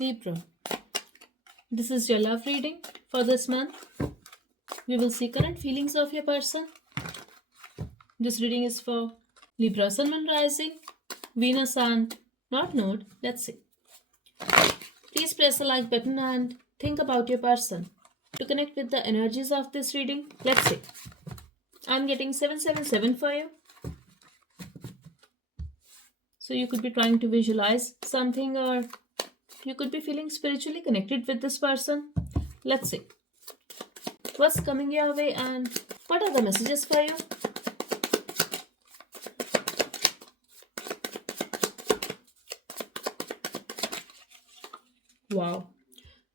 Libra, this is your love reading for this month. We will see current feelings of your person. This reading is for Libra Sun, Moon, Rising, Venus and North Node. Let's see. Please press the like button and think about your person. To connect with the energies of this reading, let's see. I'm getting 777 for you. So you could be trying to visualize something, or you could be feeling spiritually connected with this person. Let's see what's coming your way and what are the messages for you. Wow.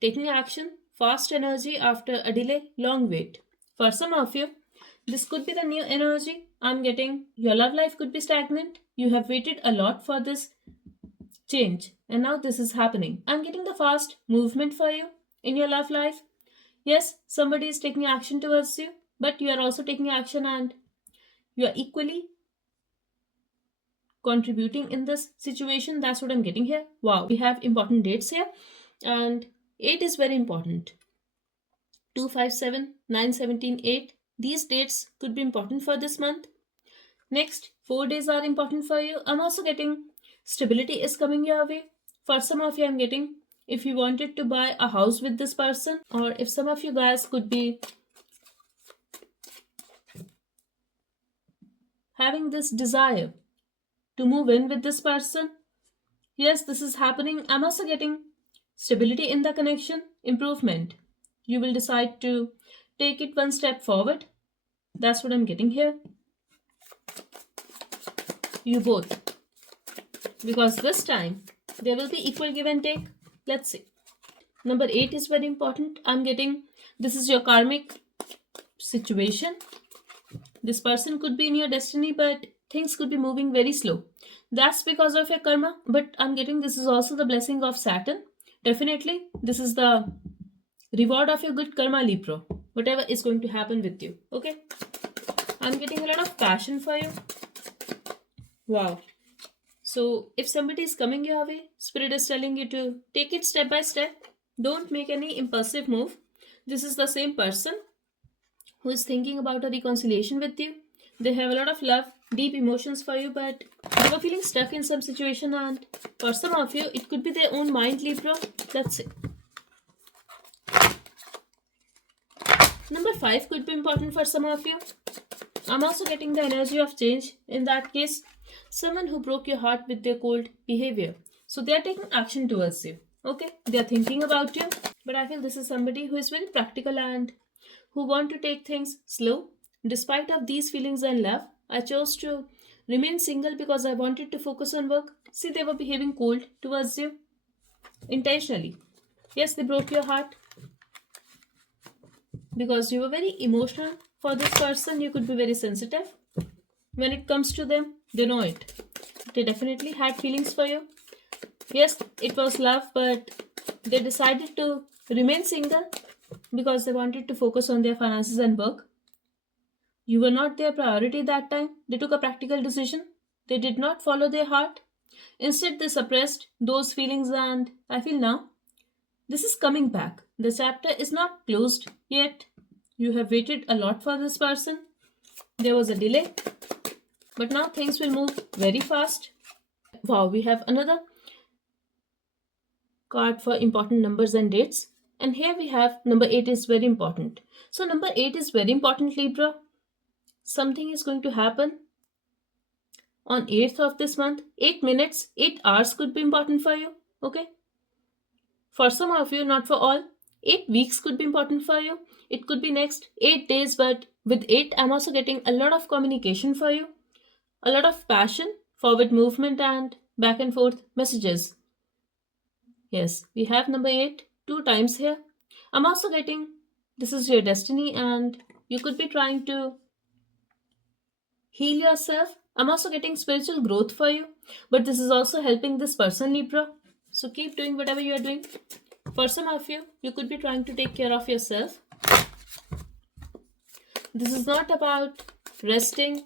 Taking action, fast energy after a delay, long wait. For some of you, this could be the new energy. I'm getting your love life could be stagnant. You have waited a lot for this change, and now this is happening. I'm getting the fast movement for you in your love life. Yes, somebody is taking action towards you, but you are also taking action and you are equally contributing in this situation. That's what I'm getting here. Wow, we have important dates here, and 8 is very important. 257, 917, 8. These dates could be important for this month. Next, 4 days are important for you. I'm also getting stability is coming your way. For some of you, I'm getting if you wanted to buy a house with this person, or if some of you guys could be having this desire to move in with this person. Yes, this is happening. I'm also getting stability in the connection, improvement. You will decide to take it one step forward. That's what I'm getting here. You both. Because this time, there will be equal give and take. Let's see. Number 8 is very important. I'm getting this is your karmic situation. This person could be in your destiny, but things could be moving very slow. That's because of your karma, but I'm getting this is also the blessing of Saturn. Definitely, this is the reward of your good karma, Libra. Whatever is going to happen with you. Okay? I'm getting a lot of passion for you. Wow. So, if somebody is coming your way, Spirit is telling you to take it step by step. Don't make any impulsive move. This is the same person who is thinking about a reconciliation with you. They have a lot of love, deep emotions for you, but they were feeling stuck in some situation, and for some of you, it could be their own mind, Libra. That's it. Number 5 could be important for some of you. I'm also getting the energy of change. In that case, someone who broke your heart with their cold behavior. So they are taking action towards you. Okay, they are thinking about you. But I feel this is somebody who is very practical and who want to take things slow. Despite of these feelings and love, I chose to remain single because I wanted to focus on work. See, they were behaving cold towards you intentionally. Yes, they broke your heart because you were very emotional for this person. You could be very sensitive when it comes to them. They know it. They definitely had feelings for you. Yes, it was love, but they decided to remain single because they wanted to focus on their finances and work. You were not their priority that time. They took a practical decision. They did not follow their heart. Instead, they suppressed those feelings, and I feel now this is coming back. The chapter is not closed yet. You have waited a lot for this person. There was a delay, but now things will move very fast. Wow, we have another card for important numbers and dates. And here we have number 8 is very important. So number 8 is very important, Libra. Something is going to happen on 8th of this month. 8 minutes, 8 hours could be important for you. Okay? For some of you, not for all. 8 weeks could be important for you. It could be next 8 days, but with 8, I'm also getting a lot of communication for you. A lot of passion, forward movement, and back and forth messages. Yes, we have number 8 2 times here. I'm also getting this is your destiny, and you could be trying to heal yourself. I'm also getting spiritual growth for you, but this is also helping this person, Libra. So keep doing whatever you are doing. For some of you, you could be trying to take care of yourself. This is not about resting,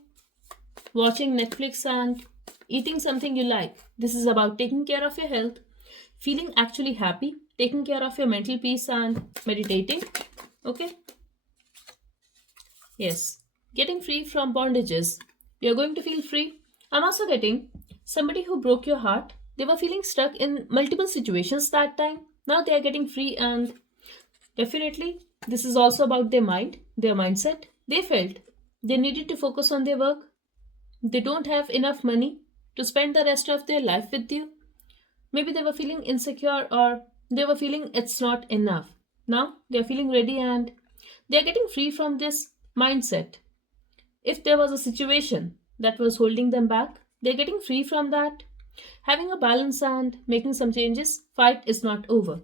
watching Netflix, and eating something you like. This is about taking care of your health, feeling actually happy, taking care of your mental peace and meditating. Okay? Yes. Getting free from bondages. You're going to feel free. I'm also getting somebody who broke your heart. They were feeling stuck in multiple situations that time. Now they are getting free, and definitely this is also about their mind, their mindset. They felt they needed to focus on their work. They don't have enough money to spend the rest of their life with you. Maybe they were feeling insecure, or they were feeling it's not enough. Now they're feeling ready, and they're getting free from this mindset. If there was a situation that was holding them back, they're getting free from that. Having a balance and making some changes, fight is not over.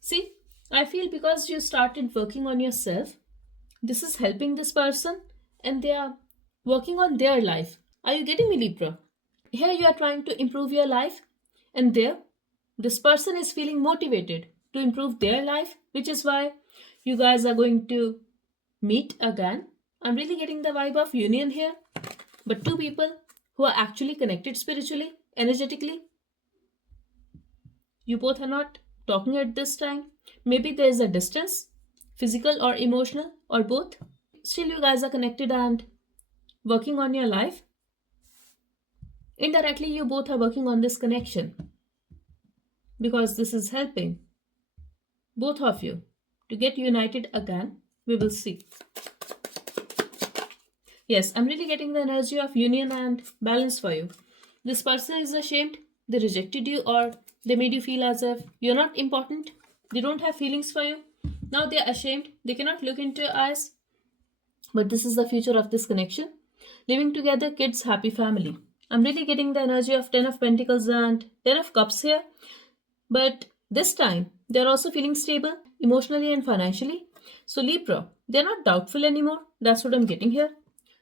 See, I feel because you started working on yourself, this is helping this person and they are working on their life. Are you getting me, Libra? Here you are trying to improve your life, and there, this person is feeling motivated to improve their life, which is why you guys are going to meet again. I'm really getting the vibe of union here, but two people who are actually connected spiritually, energetically. You both are not talking at this time. Maybe there is a distance, physical or emotional, or both. Still, you guys are connected and working on your life. Indirectly, you both are working on this connection because this is helping both of you to get united again. We will see. Yes, I'm really getting the energy of union and balance for you. This person is ashamed, they rejected you, or they made you feel as if you're not important, they don't have feelings for you. Now they're ashamed, they cannot look into your eyes. But this is the future of this connection. Living together, kids, happy family. I'm really getting the energy of 10 of Pentacles and 10 of Cups here. But this time, they're also feeling stable emotionally and financially. So, Libra, they're not doubtful anymore. That's what I'm getting here.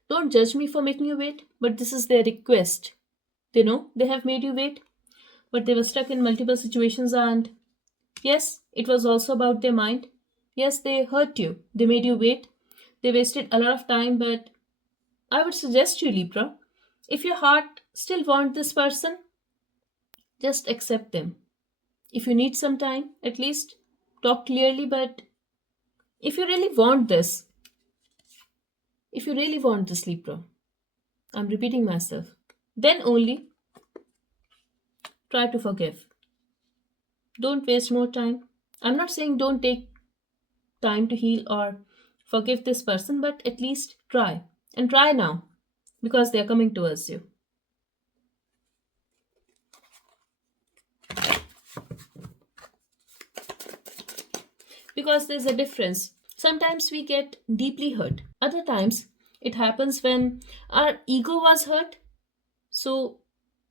Don't judge me for making you wait, but this is their request. They know they have made you wait, but they were stuck in multiple situations, and yes, it was also about their mind. Yes, they hurt you, they made you wait, they wasted a lot of time, but I would suggest you, Libra, if your heart still wants this person, just accept them. If you need some time, at least talk clearly, but if you really want this, if you really want this, Libra, I'm repeating myself, then only try to forgive. Don't waste more time. I'm not saying don't take time to heal or forgive this person, but at least try. And try now because they are coming towards you. Because there's a difference. Sometimes we get deeply hurt, other times it happens when our ego was hurt. So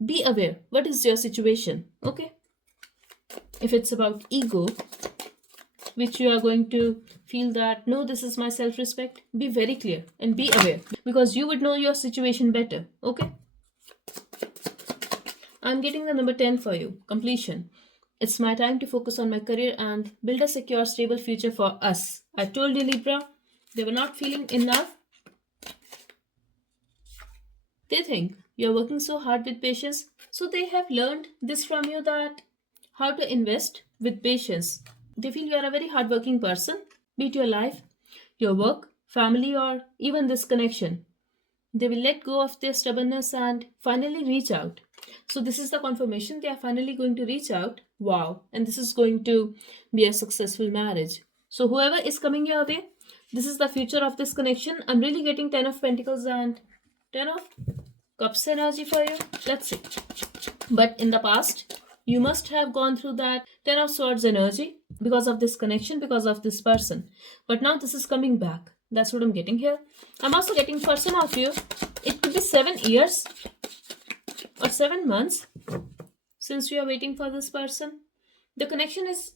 be aware what is your situation, okay? If it's about ego, which you are going to feel that no, this is my self respect, be very clear and be aware because you would know your situation better, okay? I'm getting the number 10 for you, completion. It's my time to focus on my career and build a secure, stable future for us. I told you, Libra, they were not feeling enough. They think you're working so hard with patience, so they have learned this from you, that how to invest with patience. They feel you're a very hardworking person, be it your life, your work, family, or even this connection. They will let go of their stubbornness and finally reach out. So, this is the confirmation they are finally going to reach out. Wow. And this is going to be a successful marriage. So, whoever is coming your way, this is the future of this connection. I'm really getting 10 of Pentacles and 10 of Cups energy for you. Let's see. But in the past, you must have gone through that 10 of Swords energy because of this connection, because of this person. But now this is coming back. That's what I'm getting here. I'm also getting for some of you, it could be 7 years or 7 months since you are waiting for this person. The connection is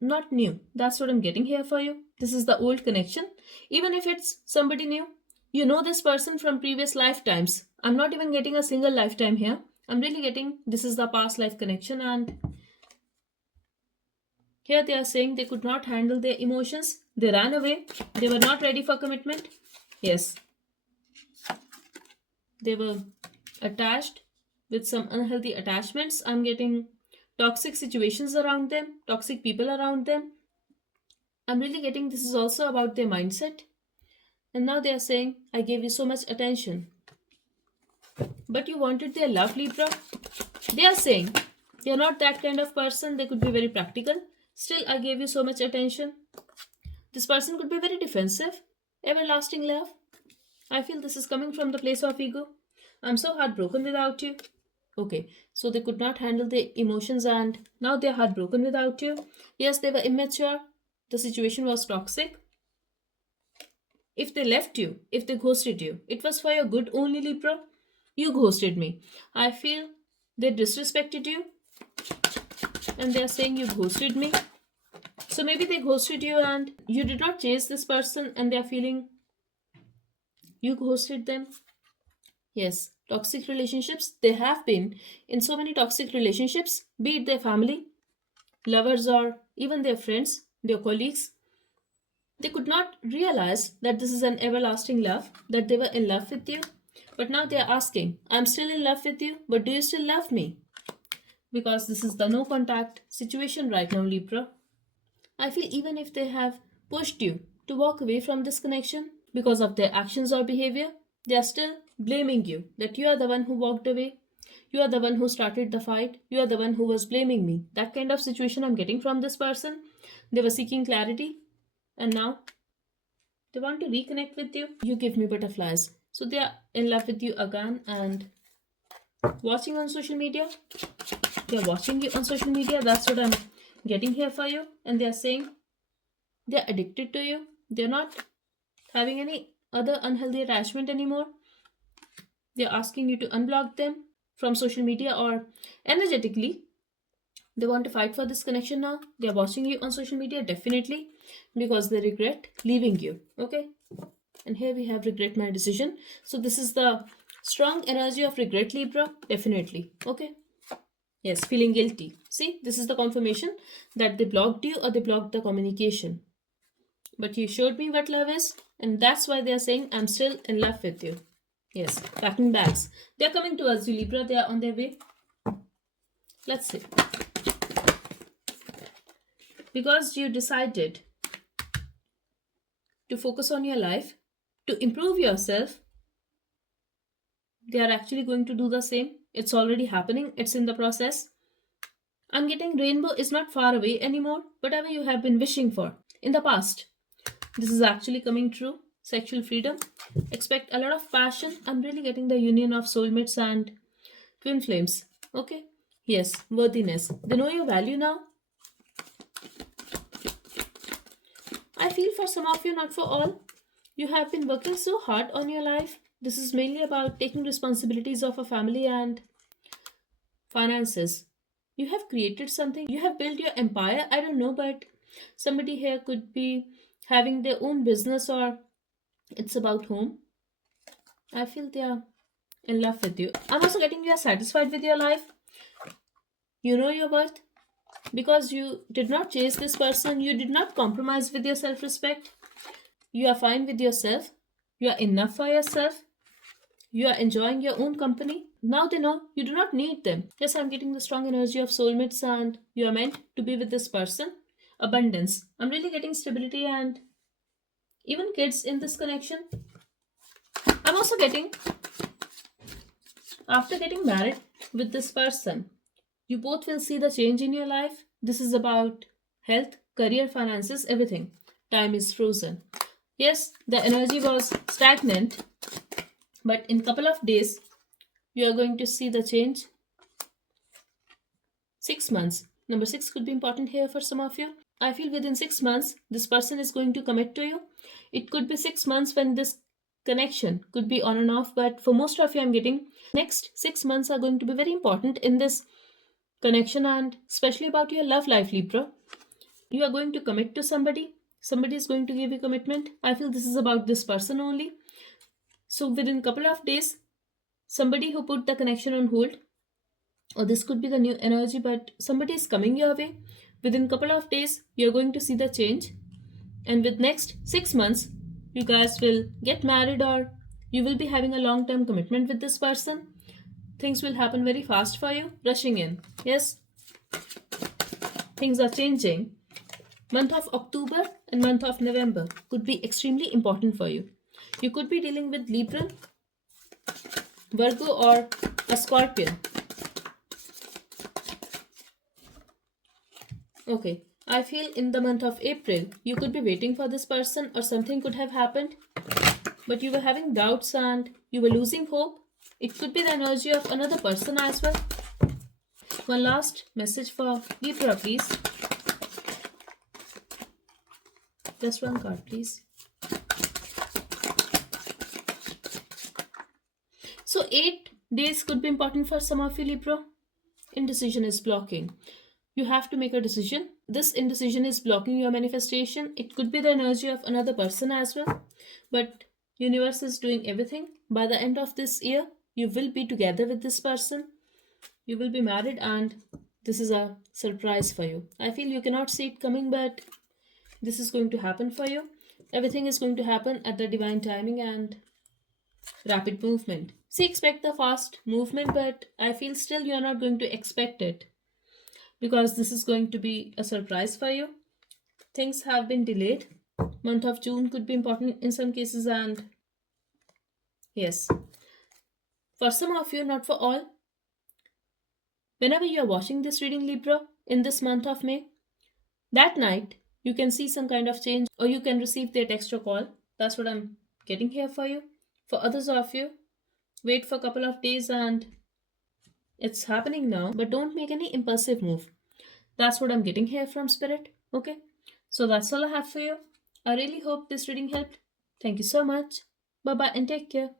not new. That's what I'm getting here for you. This is the old connection. Even if it's somebody new, you know this person from previous lifetimes. I'm not even getting a single lifetime here. I'm really getting this is the past life connection, and here they are saying they could not handle their emotions. They ran away. They were not ready for commitment. Yes. They were attached with some unhealthy attachments. I'm getting toxic situations around them, toxic people around them. I'm really getting this is also about their mindset. And now they are saying, I gave you so much attention, but you wanted their love, Libra. They are saying they're not that kind of person. They could be very practical. Still, I gave you so much attention. This person could be very defensive. Everlasting love. I feel this is coming from the place of ego. I'm so heartbroken without you. Okay, so they could not handle their emotions and now they're heartbroken without you. Yes, they were immature. The situation was toxic. If they left you, if they ghosted you, it was for your good only, Libra. You ghosted me. I feel they disrespected you and they are saying you ghosted me. So maybe they ghosted you and you did not chase this person and they are feeling you ghosted them. Yes, toxic relationships. They have been in so many toxic relationships, be it their family, lovers, or even their friends, their colleagues. They could not realize that this is an everlasting love, that they were in love with you. But now they are asking, I'm still in love with you, but do you still love me? Because this is the no contact situation right now, Libra. I feel even if they have pushed you to walk away from this connection because of their actions or behavior, they are still blaming you that you are the one who walked away, you are the one who started the fight, you are the one who was blaming me. That kind of situation I'm getting from this person. They were seeking clarity and now they want to reconnect with you. You give me butterflies. So they are in love with you again and watching on social media. They are watching you on social media. That's what I'm getting here for you. And they are saying they are addicted to you. They're not having any other unhealthy attachment anymore. They're asking you to unblock them from social media or energetically. They want to fight for this connection now. They are watching you on social media definitely because they regret leaving you. Okay. And here we have regret my decision. So this is the strong energy of regret, Libra. Definitely. Okay. Yes, feeling guilty. See, this is the confirmation that they blocked you or they blocked the communication. But you showed me what love is, and that's why they are saying, I'm still in love with you. Yes, packing bags. They are coming to us, Libra. They are on their way. Let's see. Because you decided to focus on your life, to improve yourself, they are actually going to do the same. It's already happening. It's in the process. I'm getting rainbow is not far away anymore. Whatever you have been wishing for in the past, this is actually coming true. Sexual freedom. Expect a lot of passion. I'm really getting the union of soulmates and twin flames. Okay. Yes, worthiness. They know your value now. I feel for some of you, not for all. You have been working so hard on your life. This is mainly about taking responsibilities of a family and finances. You have created something. You have built your empire. I don't know, but somebody here could be having their own business or it's about home. I feel they are in love with you. I'm also getting you are satisfied with your life. You know your worth because you did not chase this person. You did not compromise with your self-respect. You are fine with yourself. You are enough for yourself. You are enjoying your own company. Now they know you do not need them. Yes, I'm getting the strong energy of soulmates and you are meant to be with this person. Abundance. I'm really getting stability and even kids in this connection. I'm also getting, after getting married with this person, you both will see the change in your life. This is about health, career, finances, everything. Time is frozen. Yes, the energy was stagnant, but in couple of days, you are going to see the change. 6 months. Number 6 could be important here for some of you. I feel within 6 months, this person is going to commit to you. It could be 6 months when this connection could be on and off, but for most of you, I'm getting next 6 months are going to be very important in this connection and especially about your love life, Libra. You are going to commit to somebody. Somebody is going to give you commitment. I feel this is about this person only. So within a couple of days, somebody who put the connection on hold, or this could be the new energy, but somebody is coming your way. Within a couple of days, you're going to see the change. And with next 6 months, you guys will get married or you will be having a long-term commitment with this person. Things will happen very fast for you. Rushing in. Yes. Things are changing. Month of October and month of November could be extremely important for you. You could be dealing with Libra, Virgo, or a Scorpion. Okay, I feel in the month of April, you could be waiting for this person or something could have happened, but you were having doubts and you were losing hope. It could be the energy of another person as well. One last message for Libra, please. Just one card, please. So 8 days could be important for some of you, Libra. Indecision is blocking. You have to make a decision. This indecision is blocking your manifestation. It could be the energy of another person as well. But universe is doing everything. By the end of this year, you will be together with this person. You will be married and this is a surprise for you. I feel you cannot see it coming, but this is going to happen for you. Everything is going to happen at the divine timing and rapid movement. See, expect the fast movement, but I feel still you are not going to expect it because this is going to be a surprise for you. Things have been delayed. Month of June could be important in some cases, and yes, for some of you, not for all. Whenever you are watching this reading, Libra, in this month of May, that night you can see some kind of change or you can receive that extra call. That's what I'm getting here for you. For others of you, wait for a couple of days and it's happening now, but don't make any impulsive move. That's what I'm getting here from Spirit. Okay, so that's all I have for you. I really hope this reading helped. Thank you so much. Bye bye and take care.